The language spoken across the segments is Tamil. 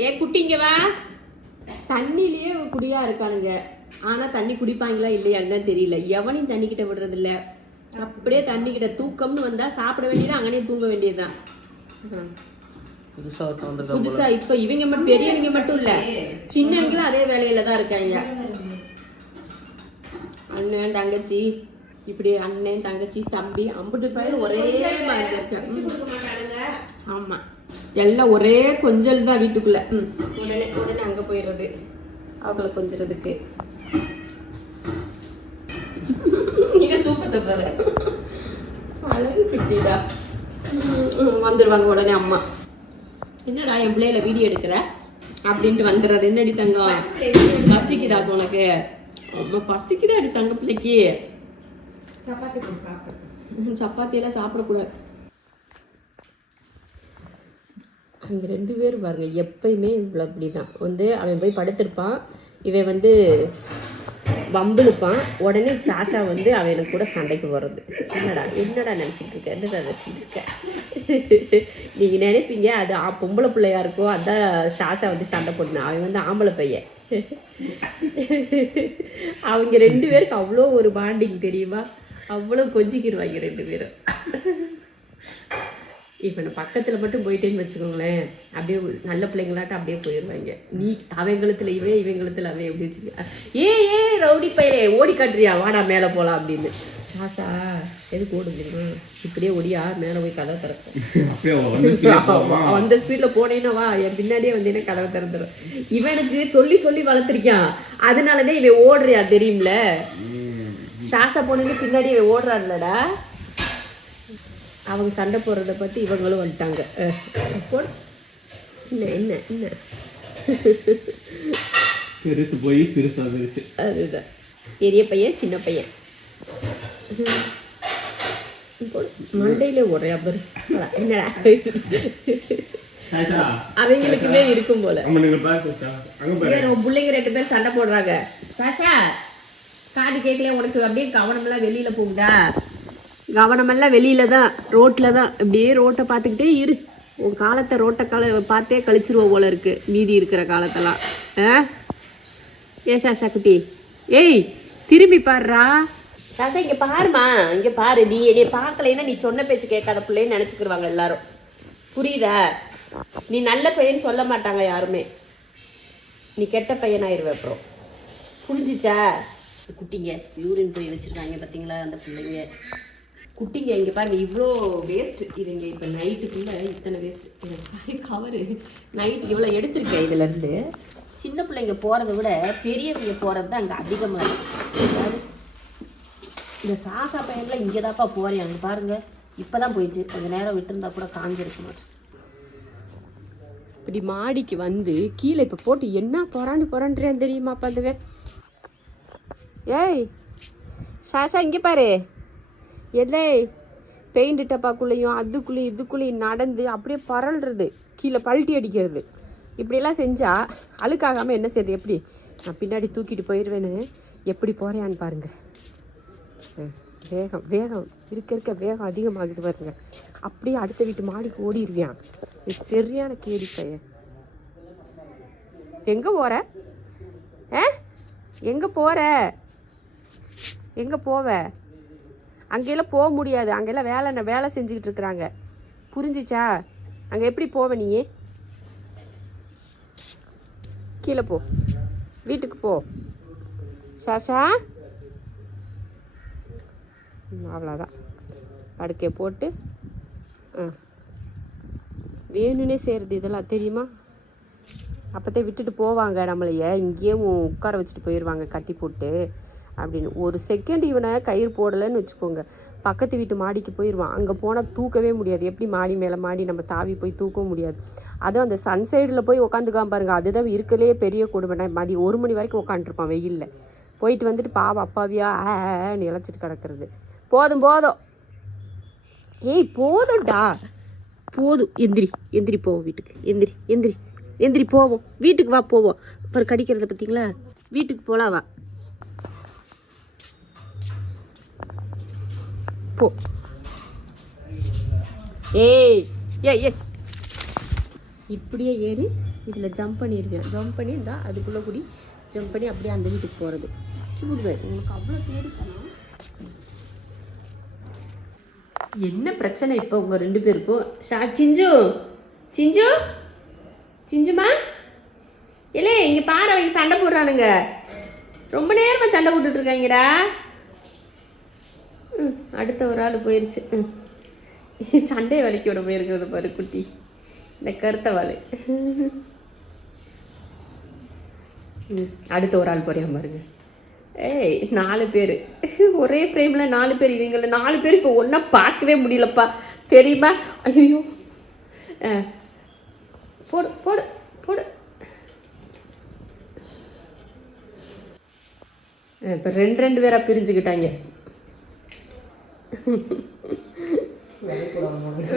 ஏ குட்டிங்க வா. தண்ணிலேயே குடியா இருக்கானுங்க. ஆனா தண்ணி குடிப்பாங்களா இல்லையான்னு தெரியல. எவனையும் தண்ணி கிட்ட விடுறது இல்ல. அப்படியே தண்ணி கிட்ட தூக்கம்னு வந்தா சாப்பிட வேண்டியது, அங்கனே தூங்க வேண்டியதுதான். புதுசா இப்ப இவங்க மட்டும், பெரியவங்க மட்டும் இல்ல, சின்னவங்களும் அதே வேலையில தான் இருக்காங்க. அண்ணன் தங்கச்சி இப்படி அண்ணன் தங்கச்சி தம்பி அம்புட்டு பேர் ஒரே மாதிரி இருக்க. ஆமா, எல்லாம் ஒரே கொஞ்சல் தான் வீட்டுக்குள்ள. உடனே உடனே அங்க போயிடுறது அவங்கள கொஞ்சறதுக்கு. தூக்கத்தை பாரு, அழகு கிட்டிடா. வந்துடுவாங்க உடனே அம்மா. என்னடா என் பிள்ளையில வீடியோ எடுக்கிற அப்படின்ட்டு வந்துடுறது. என்னடி தங்கம் பசிக்குதா உனக்கு? அம்மா பசிக்குதா அடி தங்க பிள்ளைக்கு? சப்பாத்தி எல்லாம் சாப்பிடக்கூடாது. அவங்க 2 பேரும் பாருங்க, எப்பயுமே இவ்வளோ அப்படிதான். வந்து அவன் போய் படுத்திருப்பான், இவன் வந்து வம்பிழுப்பான். உடனே சாஷா வந்து அவனுக்கு கூட சண்டைக்கு போகிறது. என்னடா என்னடா நினச்சிட்டு இருக்க, என்னடா நினச்சிட்டு இருக்க? நீங்கள் நினைப்பீங்க அது பொம்பளை பிள்ளையா இருக்கோ, அதான் சாஷா வந்து சண்டை போட்டுனா. அவன் வந்து ஆம்பளை பையன். அவங்க 2 பேருக்கு அவ்வளோ ஒரு பாண்டிங் தெரியுமா? அவ்வளோ கொஞ்சிக்கிடுவாங்க 2 பேரும். இப்போ நான் பக்கத்தில் மட்டும் போயிட்டேன்னு வச்சுக்கோங்களேன், அப்படியே நல்ல பிள்ளைங்களாட்டம் அப்படியே போயிடுவாங்க. நீ அவங்களுத்துல இவன், இவங்களுத்துல அவன் எப்படி வச்சுக்க. ஏ ரவுடி பையலே ஓடி காட்டுறியா, வாடா மேலே போகலாம் அப்படின்னு. சாசா எதுக்கு ஓடு தெரியுமா? இப்படியே ஓடியா மேலே போய் கதவை திறக்கும். அந்த ஸ்பீடில் போனேன்னா வா, என் பின்னாடியே வந்தீங்கன்னா கதவை திறந்துடும். இவனுக்கு சொல்லி சொல்லி வளர்த்துருக்கான், அதனாலதான் இவன் ஓடுறியா தெரியும்ல. சாசா போனீங்க பின்னாடி இவன் ஓடுறான்லடா. அவங்க சண்டை போடுறத பற்றி இவங்களும் வந்துட்டாங்க. என்ன என்ன என்ன பெருசு போய் பெருசா பெருசு. அதுதான் பெரிய பையன் சின்ன பையன். மண்டையில ஒரே அபர் என்னடா அவங்களுக்குமே இருக்கும் போல. பிள்ளைங்க 2 பேர் சண்டை போடுறாங்க. சாஷா காது கேட்கல உனக்கு? அப்படியே கவனமெல்லாம் வெளியில போகுதா? கவனமெல்லாம் வெளியில தான், ரோட்டில் தான். இப்படியே ரோட்டை பார்த்துக்கிட்டே இரு. உன் காலத்தை ரோட்டை பார்த்தே கழிச்சிருவோம் போல இருக்கு, மீதி இருக்கிற காலத்தெல்லாம். ஏ சாஷா குட்டி, ஏய் திரும்பி பாருறா. சாஷா இங்கே பாருமா, இங்கே பாரு. நீ என்னை பார்க்கலைன்னா நீ சொன்ன பேச்சு கேட்காத பிள்ளைன்னு நினச்சிக்கிடுவாங்க எல்லாரும். புரியுதா? நீ நல்ல பையன்னு சொல்ல மாட்டாங்க யாருமே, நீ கெட்ட பையனாயிருவே அப்புறம். புரிஞ்சிச்சா? குட்டிங்க யூரின் போய் வச்சுருக்காங்க பார்த்தீங்களா அந்த பிள்ளைங்க குட்டிங்க. இங்கே பாருங்க இவ்வளோ வேஸ்ட்டு. இவங்க இப்போ நைட்டுக்குள்ளே இத்தனை வேஸ்ட்டு. எனக்கு கவரு நைட்டுக்கு இவ்வளோ எடுத்திருக்கேன். இதுலேருந்து சின்ன பிள்ளைங்க போகிறத விட பெரியவங்க போகிறது தான் அங்கே அதிகமாக இருக்குது. இந்த சாசா பையன்லாம் இங்கே தான்ப்பா போகிறேன். அங்கே பாருங்கள் இப்போ தான் போயிடுச்சு. கொஞ்சம் நேரம் விட்டுருந்தா கூட காஞ்சிருக்க மாட்டேன். இப்படி மாடிக்கு வந்து கீழே இப்போ போட்டு என்ன புறான்னு தெரியுமாப்பா அந்த. ஏய் சாஷா இங்கே பாரு, எல்லை பெயிண்ட் டப்பாக்குள்ளேயும் அதுக்குள்ளேயும் இதுக்குள்ளேயும் நடந்து அப்படியே பரல்றது, கீழே பல்ட்டி அடிக்கிறது. இப்படியெல்லாம் செஞ்சால் அழுக்காகாமல் என்ன செய்யுது? எப்படி நான் பின்னாடி தூக்கிட்டு போயிடுவேன்னு எப்படி போகிறேன்னு பாருங்க. வேகம் வேகம் இருக்க வேகம் அதிகமாகுது பாருங்க. அப்படியே அடுத்த வீட்டு மாடிக்கு ஓடிடுவியான். இது சரியான கேடி பையன். எங்கே போகிற? எங்கே போகிற? எங்கே போவ? அங்கெல்லாம் போக முடியாது. அங்கெல்லாம் வேலை செஞ்சுக்கிட்டு இருக்கிறாங்க. புரிஞ்சிச்சா? அங்கே எப்படி போவ நீ? கீழே போ, வீட்டுக்கு போ. சாஷா அவ்வளோதான். படுக்கையை போட்டு வேணும்னே செய்கிறது இதெல்லாம் தெரியுமா? அப்போதான் விட்டுட்டு போவாங்க நம்மளைய, இங்கேயே உட்கார வச்சுட்டு போயிடுவாங்க கட்டி போட்டு அப்படின்னு. ஒரு செகண்ட் இவனை கயிறு போடலைன்னு வச்சுக்கோங்க, பக்கத்து வீட்டு மாடிக்கு போயிடுவான். அங்கே போனால் தூக்கவே முடியாது. எப்படி மாடி மேலே மாடி நம்ம தாவி போய் தூக்கவும் முடியாது. அதுவும் அந்த சன்சைடில் போய் உட்காந்துக்காம பாருங்கள், அதுதான் இருக்கலே பெரிய கொடுமை. மதியம் 1 மணி வரைக்கும் உட்காந்துருப்பான் வெயிலில். போயிட்டு வந்துட்டு பாவம் அப்பாவியா இழைச்சிட்டு கிடக்கிறது. போதும் போதும், ஏய் போதும்டா போதும். எந்திரி போவோம் வீட்டுக்கு. எந்திரி போவோம் வீட்டுக்கு. வா போவோம். அப்புறம் கடிக்கிறத பார்த்தீங்களா? வீட்டுக்கு போகலாம் வா போ. ஏய் இப்படியே ஏறி இதில் ஜம்ப் பண்ணிடுவேன். ஜம்ப் பண்ணி இருந்தால் அதுக்குள்ளே கூடி ஜம்ப் பண்ணி அப்படியே அந்த வீட்டுக்கு போகிறது. சுடுவேன். உங்களுக்கு அவ்வளோ தேடிக்கணும். என்ன பிரச்சனை இப்போ உங்கள் 2 பேருக்கும்? சிஞ்சு சிஞ்சு சிஞ்சுமா இல்லை இங்கே பாரு, அவங்க சண்டை போடுறானுங்க. ரொம்ப நேரமாக சண்டை போட்டுட்ருக்காங்கடா. அடுத்த ஒரு ஆள் போயிடுச்சு. சண்டையை வலிக்க விட போயிருக்கிறது பாரு குட்டி, இந்த கருத்த வாள். அடுத்த ஒரு ஆள் போறியா பாருங்க. ஏய் 4 பேர் ஒரே ஃப்ரேமில் 4 பேர். இவங்கள 4 பேர் இப்போ ஒன்றா பார்க்கவே முடியலப்பா, தெரியுமா? ஐயோ போடு போடு போடு. இப்போ 2 பேராக பிரிஞ்சுக்கிட்டாங்க.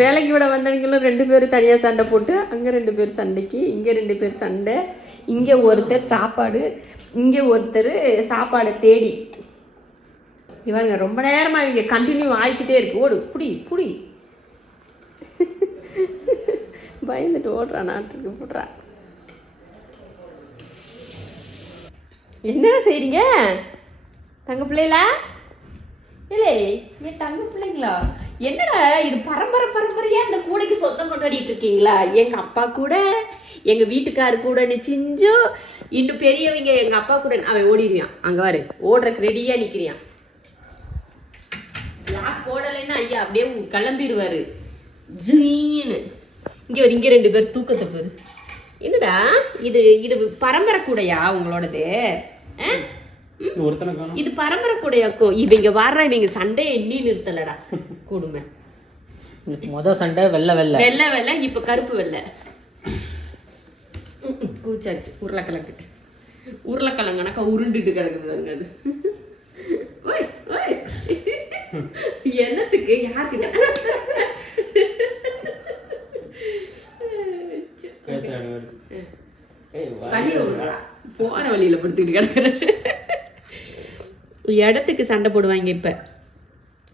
வேலைக்கு விட வந்தவங்களும் 2 பேரும் தனியாக சண்டை போட்டு, அங்கே 2 பேர் சண்டைக்கு, இங்கே 2 பேர் சண்டை, இங்கே ஒருத்தர் சாப்பாடு, இங்கே ஒருத்தர் சாப்பாடை தேடி. இவங்க ரொம்ப நேரமாக இவங்க கண்டினியூ ஆகிக்கிட்டே இருக்கு. ஓடு புடி புடி. பயந்துட்டு ஓடுறா, நாட்டுக்கு போடுறா. என்னடா செய்றீங்க தங்க பிள்ளைகளா? இல்லை என் தங்க பிள்ளைங்களா, என்னடா இது பரம்பரையா இந்த கூடைக்கு சொந்தம் கொண்டாடிட்டு இருக்கீங்களா? எங்க அப்பா கூட, எங்க வீட்டுக்காரு கூட நீ சிஞ்சு, இன்னும் பெரியவங்க எங்க அப்பா கூட. அவன் ஓடிடுவான் அங்க வாரு, ஓடுறக்கு ரெடியா நிக்கிறியான். லாக் போடலைன்னா ஐயா அப்படியே கிளம்பிடுவாரு ஜீன்னு. இங்க 2 பேர் தூக்கத்தை பேரு. என்னடா இது இது பரம்பரை கூடையா உங்களோடது? இது பரம்பரை கூடையாக்கும். இவங்க வர்ற இவங்க சண்டையை எண்ணி நிறுத்தலடா கொடுமை. மொதல் சண்டை வெள்ளை வெள்ளை வெள்ளை வெள்ளை, இப்ப கருப்பு வெள்ளை. கூச்சாச்சு. உருளைக்கிழங்குனாக்கா உருண்டுட்டு கிடக்குது அது. ஓய் ஓய் என்னத்துக்கு யாருக்கிட்ட போற வழியில படுத்துக்கிட்டு கிடக்குற இடத்துக்கு சண்டை போடுவாங்க. இப்ப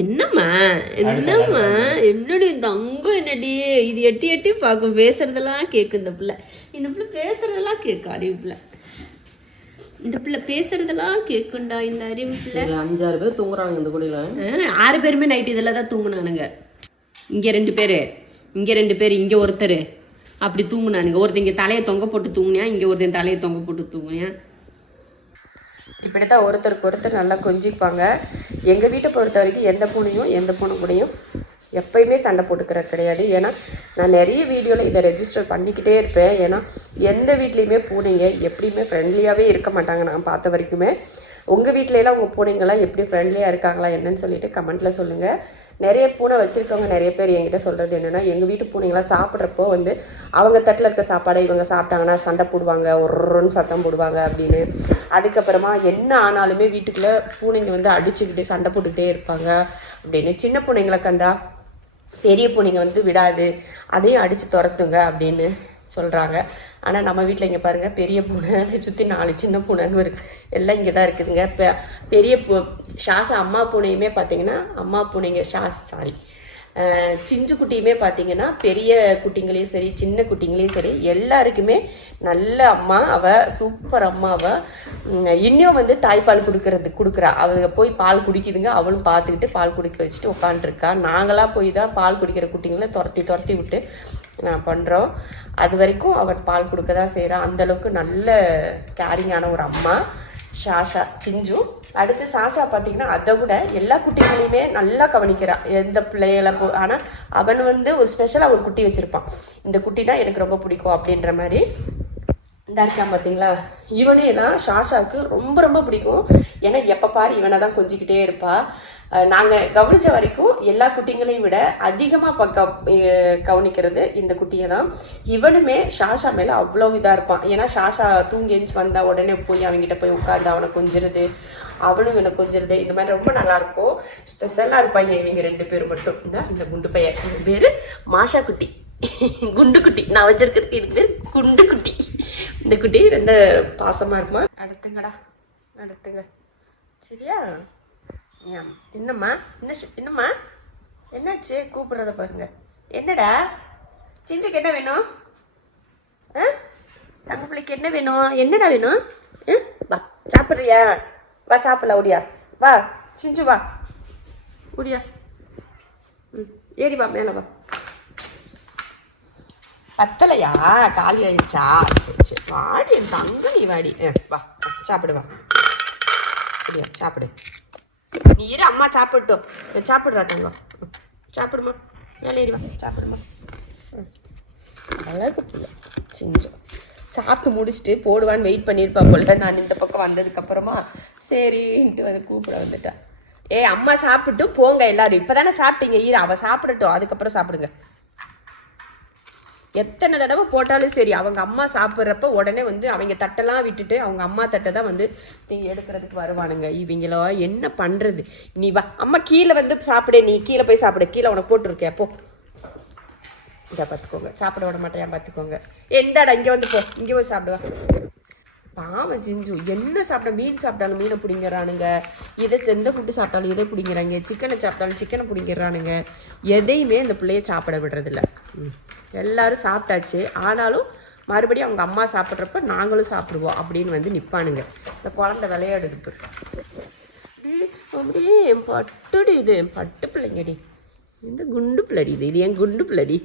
என்னம்மா என்னடி தங்கம், என்னடி இது எட்டி எட்டி பார்க்கும், பேசுறதெல்லாம் கேட்கும். இந்த பிள்ளை பேசுறதெல்லாம் கேட்கும். அறிவு பிள்ளை, இந்த பிள்ளை பேசுறதெல்லாம் கேட்கும்டா. இந்த அறிவு பிள்ளை. 5-6 பேர் தூங்குறாங்க இந்த குடியில. 6 பேருமே நைட்டு இதில் தான் தூங்குனானுங்க. இங்க 2 பேர், இங்க 2 பேர், இங்க ஒருத்தர் அப்படி தூங்குனானுங்க. ஒருத்தர் இங்க தலையை தொங்க போட்டு தூங்குனியா, இங்க ஒருத்தன் தலையை தொங்க போட்டு தூங்குனியா. இப்படித்தான் ஒருத்தருக்கு ஒருத்தர் நல்லா கொஞ்சிப்பாங்க. எங்கள் வீட்டை பொறுத்த வரைக்கும் எந்த பூனை கூடயும் எப்பயுமே சண்டை போட்டுக்கிறது கிடையாது. ஏன்னா நான் நிறைய வீடியோவில் இதை ரெஜிஸ்டர் பண்ணிக்கிட்டே இருப்பேன். ஏன்னா எந்த வீட்லேயுமே பூனைங்க எப்படியுமே ஃப்ரெண்ட்லியாகவே இருக்க மாட்டாங்க நான் பார்த்த வரைக்குமே. உங்கள் வீட்டிலலாம் உங்கள் பூனைங்கள்லாம் எப்படி ஃப்ரெண்ட்லியாக இருக்காங்களா என்னன்னு சொல்லிட்டு கமெண்ட்டில் சொல்லுங்கள். நிறைய பூனை வச்சுருக்கவங்க நிறைய பேர் என்கிட்ட சொல்கிறது என்னென்னா, எங்கள் வீட்டு பூனைங்களாம் சாப்பிட்றப்போ அவங்க தட்டில் இருக்க சாப்பாடை இவங்க சாப்பிட்டாங்கன்னா சண்டை போடுவாங்க, ஒருன்னு சத்தம் போடுவாங்க அப்படின்னு. அதுக்கப்புறமா என்ன ஆனாலுமே வீட்டுக்குள்ளே பூனைங்க அடிச்சுக்கிட்டு சண்டை போட்டுக்கிட்டே இருப்பாங்க அப்படின்னு. சின்ன பூனைங்களை கண்டா பெரிய பூனைங்க விடாது, அதையும் அடித்து துரத்துங்க அப்படின்னு சொல்கிறாங்க. ஆனால் நம்ம வீட்டில் இங்கே பாருங்கள், பெரிய பூனை அதை சுற்றி 4 சின்ன பூனைங்க இருக்குது. எல்லாம் இங்கே தான் இருக்குதுங்க. இப்போ பெரிய ஷாஷா அம்மா பூனையுமே பார்த்தீங்கன்னா, அம்மா பூனைங்க சிஞ்சு குட்டியுமே பார்த்தீங்கன்னா பெரிய குட்டிங்களையும் சரி சின்ன குட்டிங்களையும் சரி எல்லாருக்குமே நல்ல அம்மா. சூப்பர் அம்மா. இன்னும் தாய்ப்பால் கொடுக்குறா. அவங்க போய் பால் குடிக்குதுங்க. அவளும் பார்த்துக்கிட்டு பால் குடிக்க வச்சுட்டு உட்காந்துருக்கா. நாங்களாக போய் தான் பால் குடிக்கிற குட்டிங்களை துரத்தி விட்டு நான் பண்ணுறோம். அது வரைக்கும் அவன் பால் கொடுக்க தான் செய்கிறான். அந்தளவுக்கு நல்ல கேரிங்கான ஒரு அம்மா ஷாஷா சிஞ்சு. அடுத்து சாஷா பார்த்தீங்கன்னா அதை விட எல்லா குட்டிகளையுமே நல்லா கவனிக்கிறான். எந்த பிள்ளைகளை ஆனால் அவன் ஒரு ஸ்பெஷலாக ஒரு குட்டி வச்சுருப்பான். இந்த குட்டி தான் எனக்கு ரொம்ப பிடிக்கும் அப்படின்ற மாதிரி. இந்த இருக்கான் பார்த்தீங்களா, இவனே தான் ஷாஷாவுக்கு ரொம்ப ரொம்ப பிடிக்கும். ஏன்னா எப்போ பாரு இவனை தான் கொஞ்சிக்கிட்டே இருப்பா. நாங்கள் கவனித்த வரைக்கும் எல்லா குட்டிங்களையும் விட அதிகமாக கவனிக்கிறது இந்த குட்டியை தான். இவனுமே ஷாஷா மேலே அவ்வளோ இதாக இருப்பான். ஏன்னா ஷாஷா தூங்கி எழுந்து வந்தால் உடனே போய் அவங்ககிட்ட போய் உட்காந்து அவனை கொஞ்சிறது, அவனும் இவனை கொஞ்சிறது, இந்த மாதிரி ரொம்ப நல்லாயிருக்கும். ஸ்பெஷலாக இருப்பாங்க இவங்க 2 பேர் மட்டும். இந்த குண்டு பையன், இது பேர் மாஷா குட்டி, குண்டு குட்டி. நான் வச்சிருக்கிறது இதுக்கு பேர் குண்டு குட்டி. இந்த குட்டி 2 பாசமாக இருக்குமா. அடுத்துங்க சரியா? என்னம்மா என்னம்மா என்னாச்சு? கூப்பிடுறத பாருங்க. என்னடா சிஞ்சுக்கு என்ன வேணும்? உனக்கு என்ன வேணும்? என்னடா வேணும்? வா சாப்பிட்றியா? வா சாப்பிடலாம். ஓடியா வா சிஞ்சு வா. ஓடியா. ஏறி வா மேலே வா. பத்தலையா? காலி ஆயிடுச்சா? சரி சரி வாடி என் தங்க நீ வாடி. வா சாப்பிடு வா. அப்படியா சாப்பிடு. நீ இரு அம்மா சாப்பிட்டோம். சாப்பிட்றா தங்கம். சாப்பிடுமா. மேலே ஏறி வா சாப்பிடுமா. அழகு பிள்ளை செஞ்சோம். சாப்பிட்டு முடிச்சுட்டு போடுவான்னு வெயிட் பண்ணியிருப்பா போல. நான் இந்த பக்கம் வந்ததுக்கப்புறமா சரின்ட்டு வந்து கூப்பிட வந்துட்டா. அம்மா சாப்பிட்டு போங்க எல்லாரும். இப்போ தானே சாப்பிட்டீங்க. ஈர அவள் சாப்பிடட்டும், அதுக்கப்புறம் சாப்பிடுங்க. எத்தனை தடவை போட்டாலும் சரி அவங்க அம்மா சாப்பிட்றப்ப உடனே வந்து அவங்க தட்டெல்லாம் விட்டுட்டு அவங்க அம்மா தட்டை தான் வந்து எடுக்கிறதுக்கு வருவானுங்க. இவங்களோ என்ன பண்ணுறது? நீ வா அம்மா கீழே வந்து சாப்பிடு. நீ கீழே போய் சாப்பிடு. கீழே உனக்கு போட்டுருக்கேன். போ இதை பார்த்துக்கோங்க. சாப்பிட விட மாட்டேன் பார்த்துக்கோங்க. எந்தாடா இங்கே வந்து போ. இங்கே போய் சாப்பிடுவா. பாவம் சிஞ்சு என்ன சாப்பிட்டா மீன் சாப்பிட்டாலும் மீனை பிடிங்கிறானுங்க. இதை எந்த ஃபுட்டு சாப்பிட்டாலும் இதை பிடிங்கிறாங்க. சிக்கனை சாப்பிட்டாலும் சிக்கனை பிடிங்கிறானுங்க. எதையுமே இந்த பிள்ளைய சாப்பிட விடுறதில்ல. எல்லாரும் சாப்பிட்டாச்சு. ஆனாலும் மறுபடியும் அவங்க அம்மா சாப்பிட்றப்ப நாங்களும் சாப்பிடுவோம் அப்படின்னு வந்து நிற்பானுங்க. இந்த குழந்தை விளையாடுது. அப்படியே என் பட்டுடி. இது என் பட்டு பிள்ளைங்கடி. இந்த குண்டு பிள்ளடி. இது என் குண்டு பிள்ளடி.